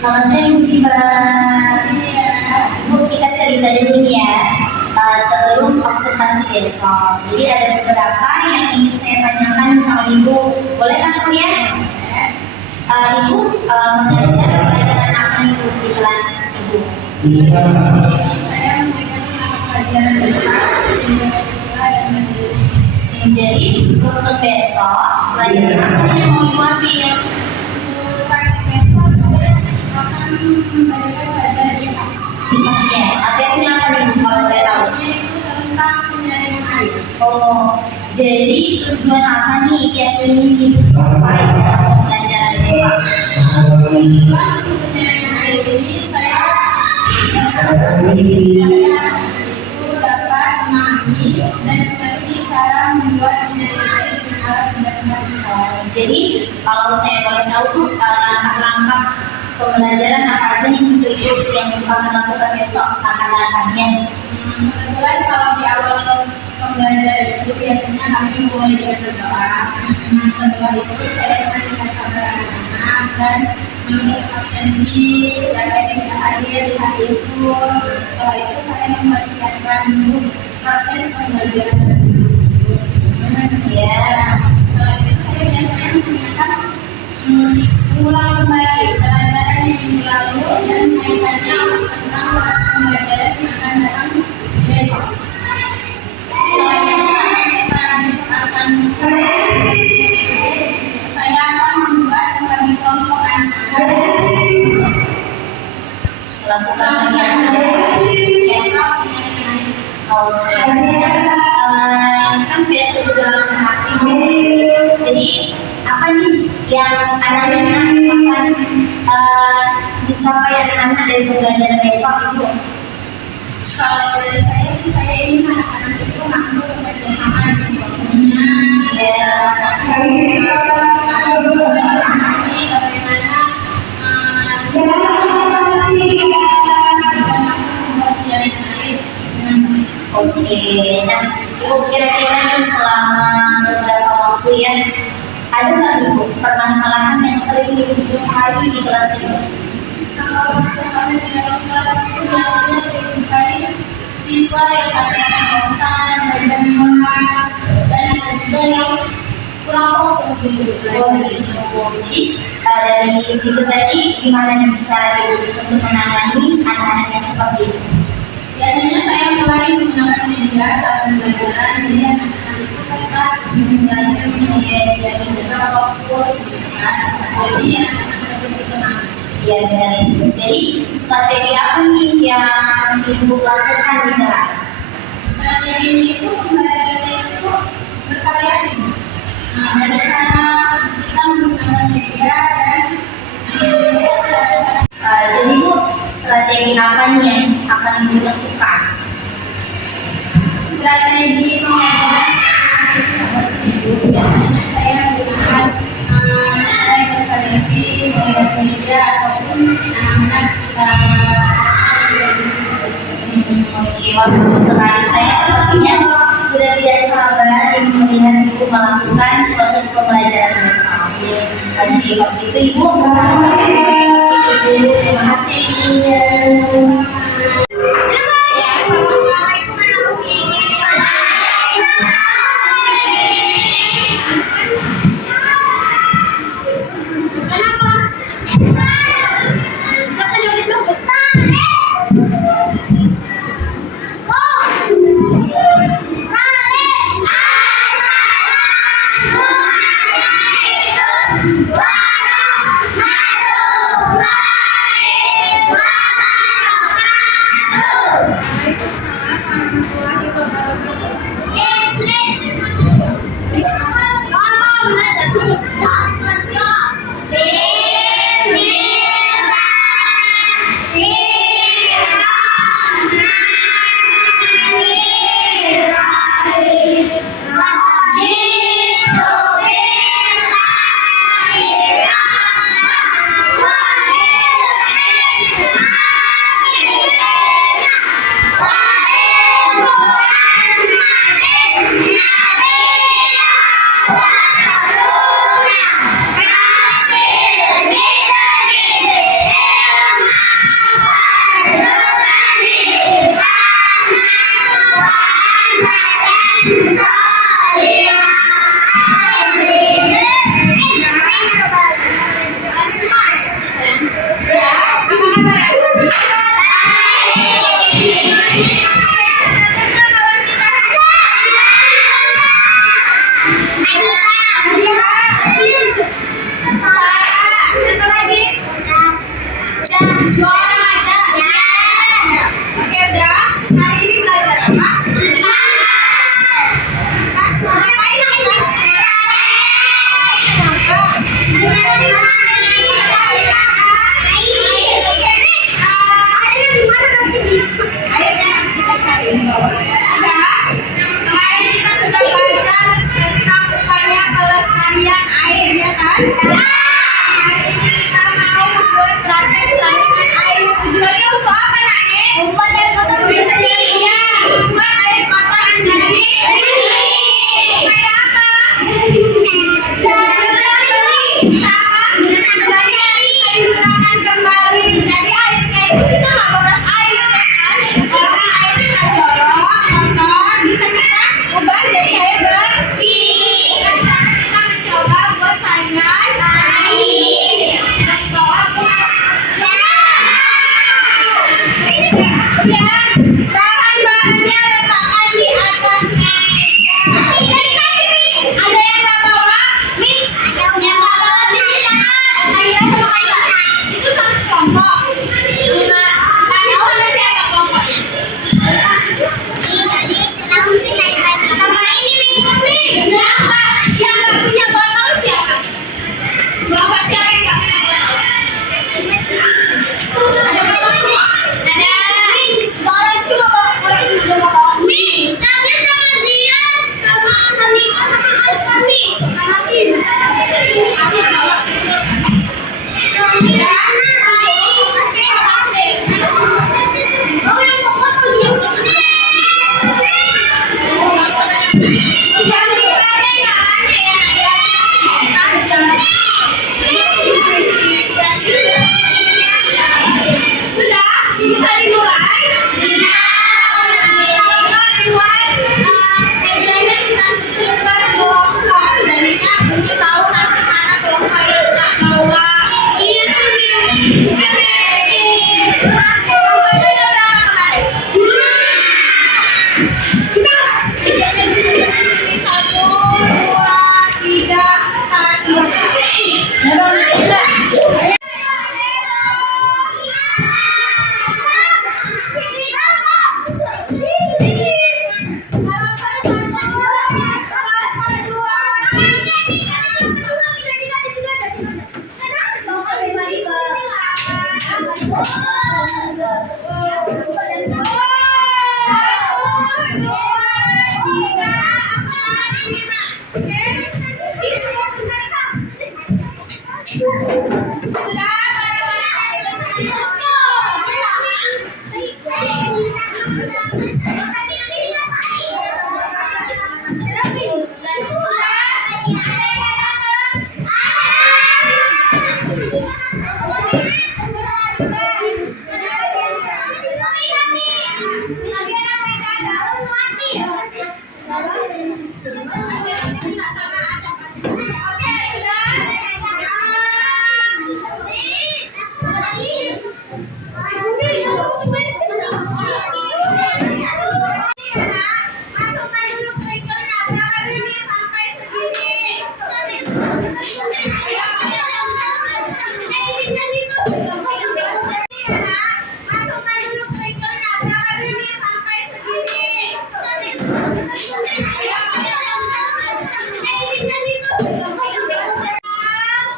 Selamat siang Bu, kita cerita dulu ya sebelum observasi besok. Jadi ada beberapa yang ingin saya tanyakan sama Ibu. Boleh kan Bu ya? Ibu mengajar pelajaran apa nih Bu di kelas Ibu? Saya memberikan pelajaran Jadi untuk besok pelajaran apa yang mau Ibu ambil? Ya, artinya apa nih Bu kalau boleh tahu? Oh, jadi tujuan apa nih yang ingin Ibu capai dalam pelajaran besok? Dapat memahami dan mengerti cara membuat penyaringan dengan alat sumber. Jadi kalau saya boleh tahu tuh langkah-langkah pembelajaran apa aja nih untuk Ibu yang Ibu akan lakukan besok langkah-langkahnya? Kebetulan kalau di awal pembelajaran itu biasanya kami mulai dengan berdoa. Nah setelah itu saya akan lihat kabar anak-anak dan menurut absensi saya tidak hadir di hari itu. Setelah itu saya mempersiapkan dulu proses pembelajaran. Ya. Setelah itu saya biasanya mengingatkan mengulang kembali pelajaran yang minggu lalu dan kaitannya tentang pembelajaran yang akan datang besok. Saya akan membuat membagi kelompok anak-anak. Lakukan kan biasa juga hati. Jadi apa nih yang anak-anak akan dicapai anak-anak dari pembelajaran besok Ibu? Kalau dari saya sih saya ingin anak-anak itu mampu bekerja sama dengan kelompoknya. Ya. Oke, nah Ibu kira-kira nih selama beberapa waktu ya, ada nggak Ibu permasalahan yang sering Ibu jumpai di kelas ini? Kalau kami di dalam kelas itu biasanya sering siswa yang kadang bosan, belajar mengemas, dan ada juga yang kurang fokus gitu. Jadi dari situ tadi gimana nih cara Ibu untuk menangani anak-anak yang seperti itu? Biasanya saya mulai menggunakan media saat pembelajaran, jadi anak-anak itu tetap belajar media juga fokus, kan? Jadi anak-anak lebih semangat. Ya benar Ibu. Jadi strategi apa nih yang Ibu lakukan di kelas? Strategi itu pembelajarannya itu bervariasi. Nah, ada cara kita menggunakan media dan jadi Bu, strategi apa nih yang akan Ibu lakukan? strategi pembelajaran biasanya saya menggunakan cara bervariasi dari media ataupun anak-anak Oke, sekali saya sepertinya sudah tidak sabar ingin melihat Ibu melakukan proses pembelajaran bersama. Jadi waktu itu Ibu terima kasih. Dua orang aja. Ya. Oke udah. Hari ini belajar apa? Ngapain kita? Akhirnya nanti kita cari. Udah. Kemarin kita sudah belajar tentang upaya pelestarian air, ya kan? Hari ini kita mau membuat praktek saluran air. Tujuannya untuk apa, Naik? Membuat air kotor bersih. Iya, membuat air kotor menjadi supaya apa? Digunakan kembali. Jadi airnya itu kita nggak boros air, ya kan? Kalau air kita jorok, kotor, bisa kita ubah jadi air bersih. Sekarang kita mencoba buat saringan air. Dari bawah ke ya, bahan-bahannya letakkan di atasnya. Ada yang nggak bawa? Itu satu kelompok. Tadi sama siapa kelompoknya? Siapa? Yang nggak punya botol siapa? Bapak siapa yang nggak punya botol? Ada botol semua? Habis bawa itu kan? Yang dipakai nggak ada ya? Sudah bisa dimulai? Mejanya kita susun per kelompok. Jadinya Bumi tahu nanti mana kelompok yang nggak bawa. Kelompoknya ada berapa kemarin? Mejanya disusun di sini 1, 2, 3, 4, 5. Masukkan dulu kerikilnya berapa biji sampai segini. Masukkan dulu kerikilnya berapa biji sampai segini.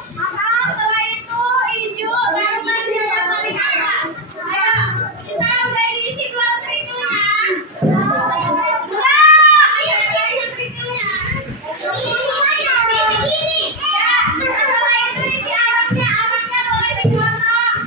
Setelah itu hijau baru masuk yang paling atas. Ayo, kita udah diisi belum kerikilnya? Yang kerikilnya. Ya, setelah itu isi arangnya. Arangnya boleh dipotong.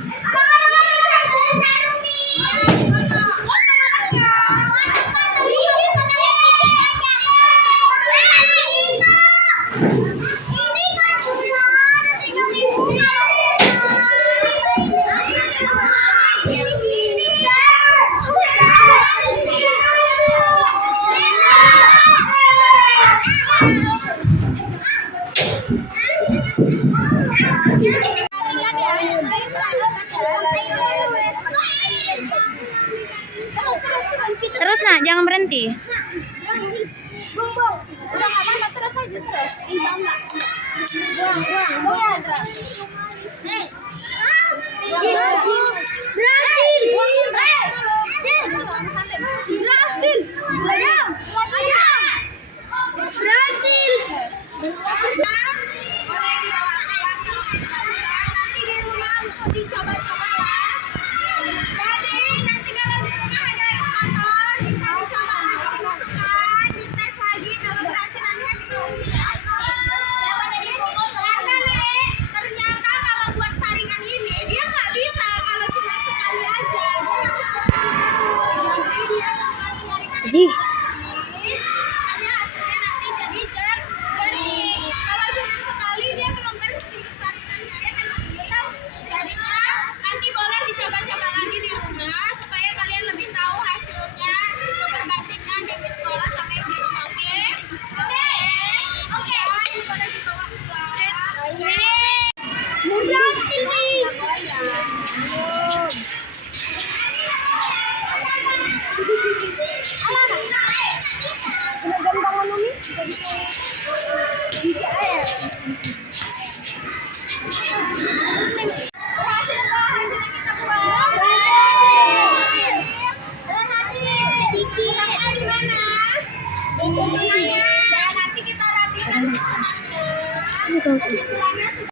Terus nak, jangan berhenti. Buang. Udah nggak apa-apa, terus aja terus. Enggak. Buang. dicoba-coba ya. Jadi nanti kalau di rumah ada edukator bisa dicoba lagi, dimasukkan, dites lagi, kalau berhasil nanti kasih tahu ya. Karena nih ternyata kalau buat saringan ini dia nggak bisa kalau cuma sekali aja, dia harus terus. Jadi dia kalau nyaringan hanya hasilnya nanti jadi jernih. Kalau cuma sekali dia belum bersih saringannya ya kan. Jadinya nanti boleh dicoba-coba lagi di rumah supaya kalian lebih tahu hasilnya itu perbandingan yang di sekolah sama yang di rumah. Oke, ini boleh dibawa pulang. Mudah sini. Berhasil nggak hasilnya kita buat? Kurangnya di mana? Ya nanti kita rapikan susunannya. Kesimpulannya sudah.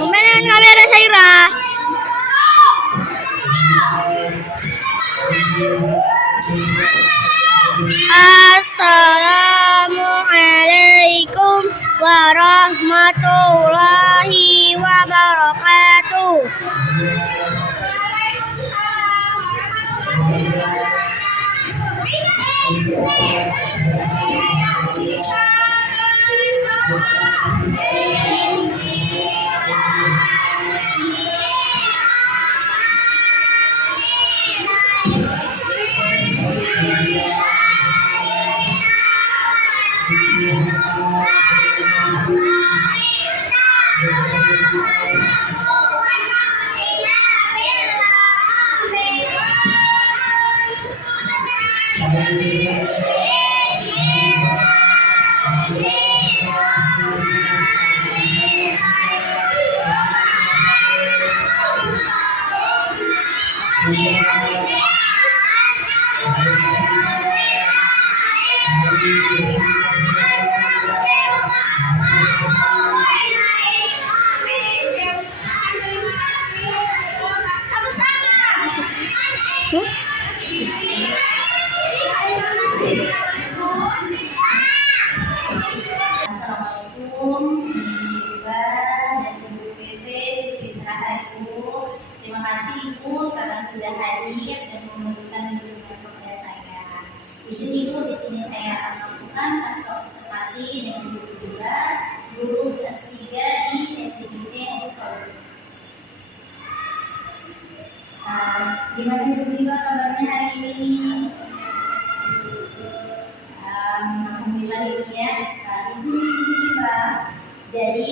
Lumayan kamera Saira. Assalamualaikum warahmatullahi wabarakatuh. Assalamualaikum, Ibu dan Ibu PP, siswi cerah Ibu. Terima kasih Ibu karena sudah hadir dan memberikan bimbingan kepada saya. Di sini saya akan melakukan tes observasi dengan guru juga, guru kelas 3 di SDGT Ekologi. Gimana Ibu Biba kabarnya hari ini? Alhamdulillah Ibu ya. Di sini Ibu Biba. Jadi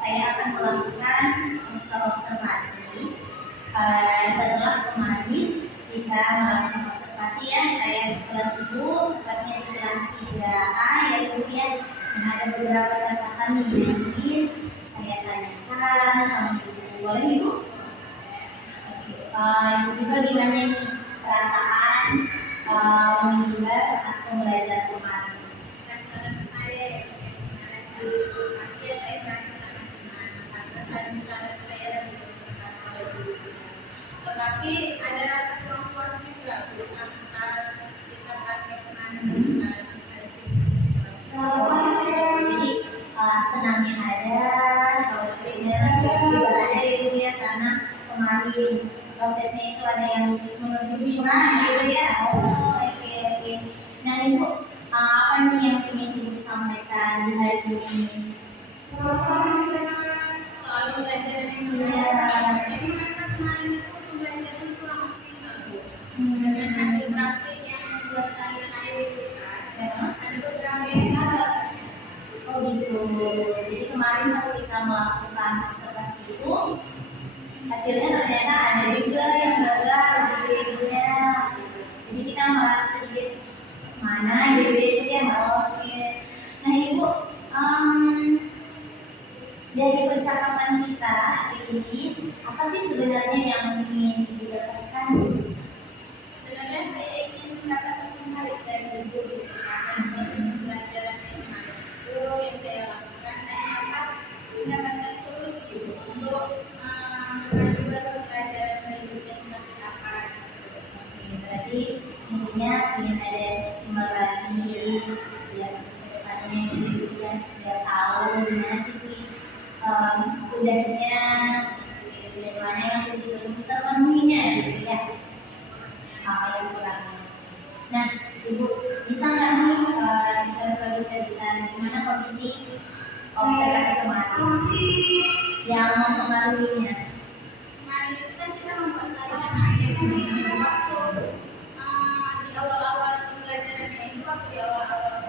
saya akan melakukan observasi. Setelah kemarin kita melakukan observasi ya, saya kelas Ibu ada beberapa catatan nih yang ingin saya tanyakan sama ibu. Boleh ibu? Oke, ibu juga gimana nih perasaan mengingat saat pembelajaran kemarin? Perasaan saya yang kemarin pasti saya merasa sangat senang karena saya dan berusaha sekolah dulu. Tetapi ada rasa kurang puas juga saat kita praktekkan dengan Jadi senangnya ada, khawatirnya juga ada ibu ya karena kemarin prosesnya itu ada yang menurut kurang gitu ya. Oh, oke oke. Nah ibu, apa nih yang ingin ibu sampaikan di hari ini? soal pembelajaran yang Iya. saya merasa kemarin itu pembelajaran kurang maksimal Bu. Dengan hasil praktik yang membuat saya IWK ada beberapa yang gagal. Oh gitu. Jadi kemarin pas kita melakukan observasi itu, hasilnya ternyata ada juga yang gagal gitu ibunya. Jadi kita merasa sedikit mana gitu ya. Oke. Nah ibu, dari percakapan kita hari ini, apa sih sebenarnya yang ingin ibu dapatkan? Sebenarnya saya ingin mendapatkan menarik dari guru karena proses pembelajaran yang kemarin itu yang saya lakukan saya dapat mendapatkan solusi untuk mengajukan pembelajaran berikutnya seperti apa. Oke, berarti intinya ingin ada timbal balik biar kedepannya ibu biar tahu gimana sih sudahnya dan mana yang masih belum terpenuhinya gitu ya, apa yang kurangnya. Nah ibu bisa nggak nih kita berbagi cerita gimana kondisi observasi kemarin yang mempengaruhinya? Kemarin itu kan kita membuat saringan akhir waktu di awal-awal pembelajarannya itu waktu di awal-awal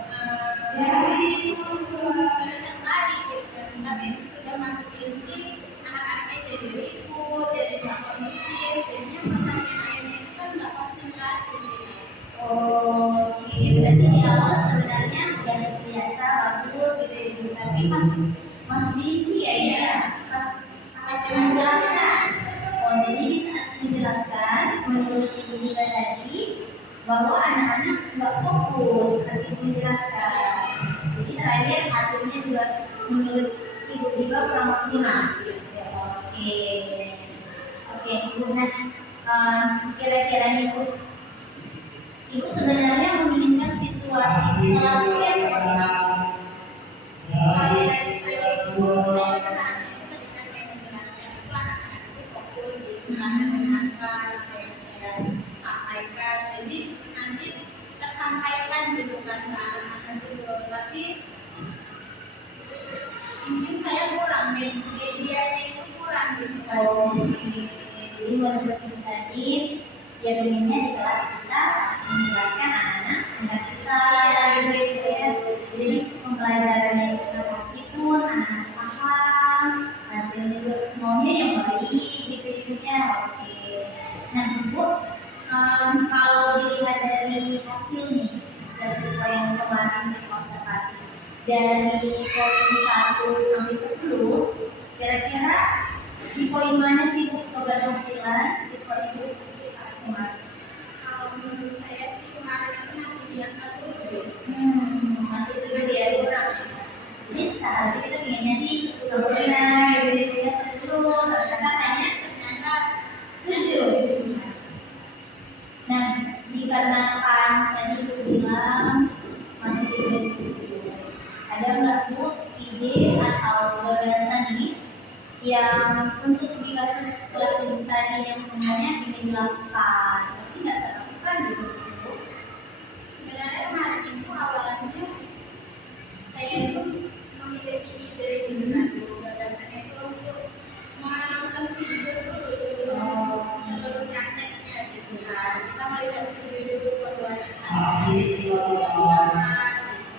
tertarik gitu kan. Tapi sesudah masuk inti anak-anaknya jadi ribut, jadi nggak kondusif, jadinya persaringan akhirnya itu kan nggak konsentrasi jadinya. Oke, berarti di awal sebenarnya udah biasa bagus gitu ya ibu, tapi pas masih tinggi ya, pas saat menjelaskan. Oh, jadi di saat menjelaskan menurut ibu juga tadi bahwa anak-anak nggak fokus ketika ibu menjelaskan. Jadi terakhir hasilnya juga menurut ibu juga kurang maksimal. Ya, oke, oke ibu. Nah, kira-kira nih ibu, ibu sebenarnya menginginkan situasi kelas itu yang seperti apa? Kalau dari saya itu saya berharap itu ketika saya menjelaskan itu anak-anak itu fokus gitu kan mendengarkan apa yang saya sampaikan, jadi nanti tersampaikan gitu kan ke anak-anak itu. Tapi mungkin saya kurang medianya itu kurang gitu kan. Oke, jadi menurut ibu tadi ya pengennya di kelas kita saat menjelaskan anak-anak enggak kita gitu ya. Jadi pembelajaran yang kita kasih pun anak-anak paham, hasilnya juga maunya yang baik gitu ibunya. Oke. Nah ibu, kalau dilihat dari hasil nih siswa yang kemarin observasi dari poin 1 sampai 10, kira-kira di poin mana sih Bu keberhasilan siswa ibu saat kemarin? Kalau menurut saya sih kemarin itu masih di angka 7. Masih terus ya kurang. Jadi saat kita pengennya sih sempurna gitu ya 10, ternyata 7. Nah, dikarenakan tadi ibu bilang masih di 7, ada nggak Bu ide atau gagasan nih yang untuk di kasus kelas ibu tadi yang sebenarnya ingin dilakukan tapi nggak terlakukan gitu Bu? Sebenarnya kemarin itu awalnya saya itu memiliki ide gitu kan Bu, gagasannya itu untuk menonton video dulu sebelum prakteknya gitu kan. Kita melihat video dulu perbuatan itu seperti apa gitu.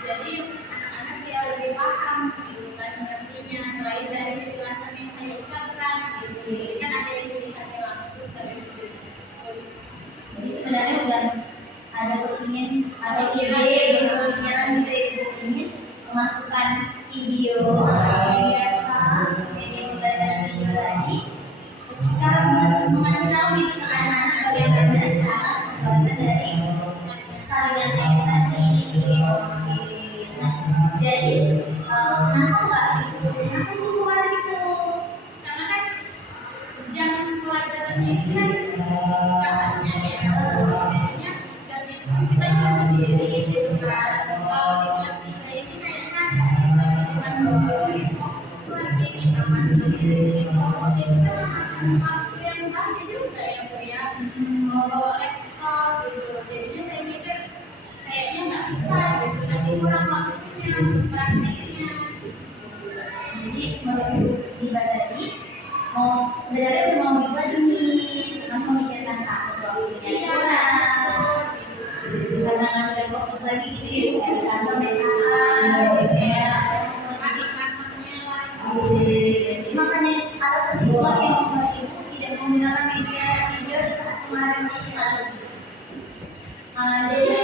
Jadi anak-anak biar lebih paham gitu kan ngertinya selain dari penjelasan yang saya ucapkan gitu. Jadi kan ada yang dilihatnya langsung dari video tersebut. Jadi sebenarnya udah ada kepingin atau ide berpikiran gitu ya ibu ingin memasukkan video media pembelajaran video tadi ketika mengasih tahu gitu ke anak-anak bagaimana cara pembuatan dari saringan air tadi. Oke. Nah, jadi kenapa keluar itu? Karena kan jam pelajarannya ini kan katanya ya, jadinya dari kita juga sendiri gitu kan. Kalau di kelas 3 ini kayaknya bukan fokus lagi kita masih fokus itu waktu yang banyak juga ya Bu ya, mau bawa laptop gitu. Jadinya saya mikir kayaknya nggak bisa gitu, nanti kurang waktunya praktiknya. Jadi menurut Iba tadi sebenarnya udah mau gitu lagi nih, cuma memikirkan takut waktunya kurang karena nggak fokus lagi gitu ya, bukan kantor gitu ya. Jadi makanya alasan itulah yang membuat ibu tidak menggunakan media video di saat kemarin masih kelas. Jadi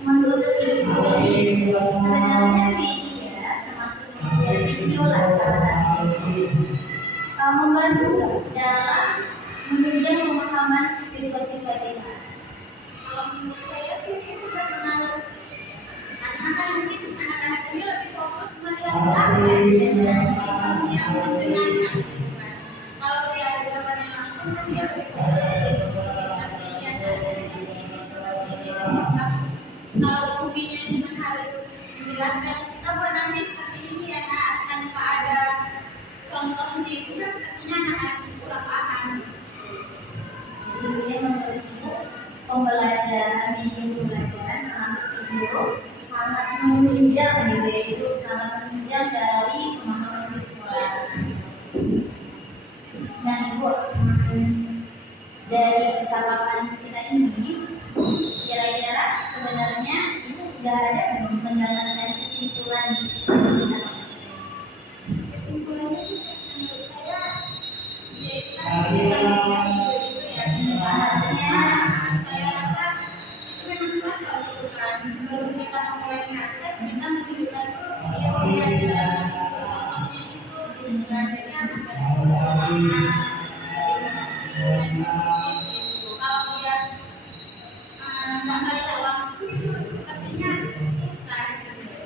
menurut ibu juga nih, sebenarnya media termasuk media video lah salah satunya membantu dalam menunjang pemahaman siswa-siswa kita. Kalau menurut saya sih itu berpengaruh karena kan mungkin anak-anak ini lebih fokus melihat gambar ya, ketimbang yang mendengarkan. Kalau dia ada gambarnya langsung kan dia lebih fokus gitu. Nanti dia cara seperti ini, seperti ini. Kalau hobinya cuma harus menjelaskan kita benarnya seperti ini ya Kak, tanpa ada contohnya itu kan sepertinya anak-anak itu kurang paham. Jadi menurut ibu pembelajaran media pembelajaran termasuk video sangat menunjang gitu ya, itu sangat menunjang dari pemahaman siswa. Nah ibu, dari percakapan kita ini kira-kira sebenarnya ibu nggak ada belum mendapatkan kesimpulan nih dari percakapan kita ini? Kesimpulannya sih menurut saya ya itu tadi kita lihat video itu ya, Harusnya saya rasa itu memang cocok gitu kan. Sebelum kita memulai praktek kita menunjukkan dulu video pembelajaran contohnya itu gitu kan. Jadi yang pemahaman mengerti dan kondisi gitu. Kalau dia nggak melihat langsung itu sepertinya susah gitu.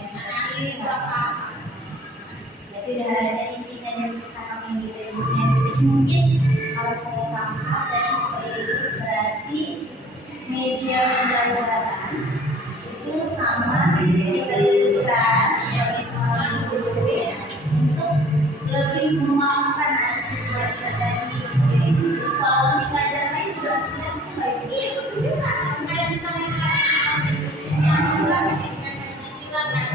jadi Kurang paham. jadi udah ada intinya dari percakapan kita ibu ya. Jadi mungkin kalau saya tangkap dari seperti itu berarti media pembelajaran itu sama kita dibutuhkan sebagai seorang guru ya, untuk lebih memampukan anak siswa kita tadi. Jadi kalau di pelajaran lain juga sebenarnya baik. Iya betul juga. Kayak misalnya Indonesia adalah pendidikan Pancasila kan,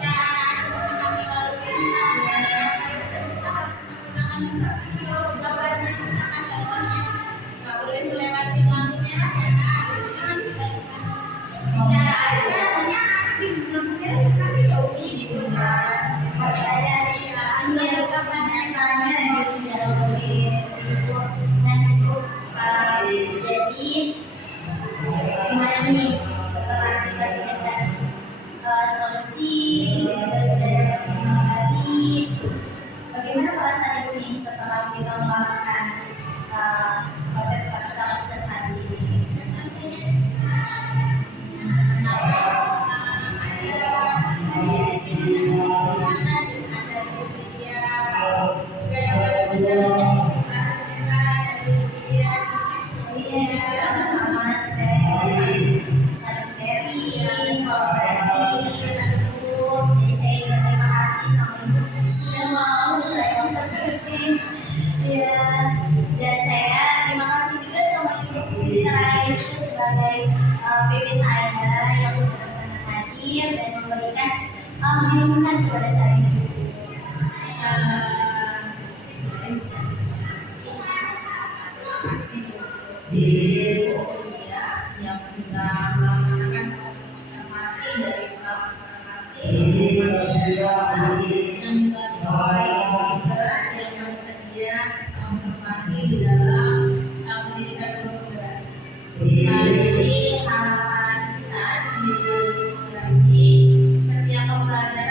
cara memahami lalu lintas dan lain-lain kita harus menggunakan juga video gambarnya menggunakan contohnya, nggak boleh melewati lampu merah ya kan, jangan kita cuma bicara aja, hanya di lampu merah ya kan jauhi gitu kan. Harus ada Iya, harus ada gambarnya. tanya gitu ya. Oke, ibu. Nah ibu, jadi gimana nih setelah kita sudah cari solusi, kita sudah dapat inovasi, bagaimana perasaan ibu nih setelah kita melakukan proses pasca observasi ini? Iya, sama-sama sebenarnya kita saling sharing, kolaborasi, aduh. Jadi saya berterima kasih sama ibu sudah mau saya observasi. Iya, dan saya terima kasih juga sama ibu Sisi Terakhir itu sebagai PB saya yang sudah berkenan hadir dan memberikan bimbingan kepada saya. Yang sudah melaksanakan observasi dari observasi yang sesuai juga yang bersedia observasi di dalam pendidikan program. Jadi harapan kita pendidikan program ini setiap pembelajaran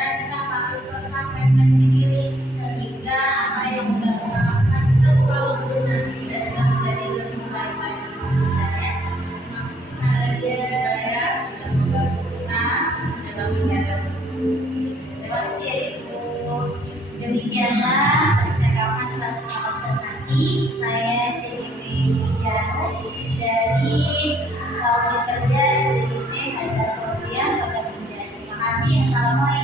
Demikianlah percakapan kelasnya observasi. Saya CGP Widiano dari Unit Kerja SDIT Hadar Fauziah Kota Binjai. Terima kasih. Assalamualaikum.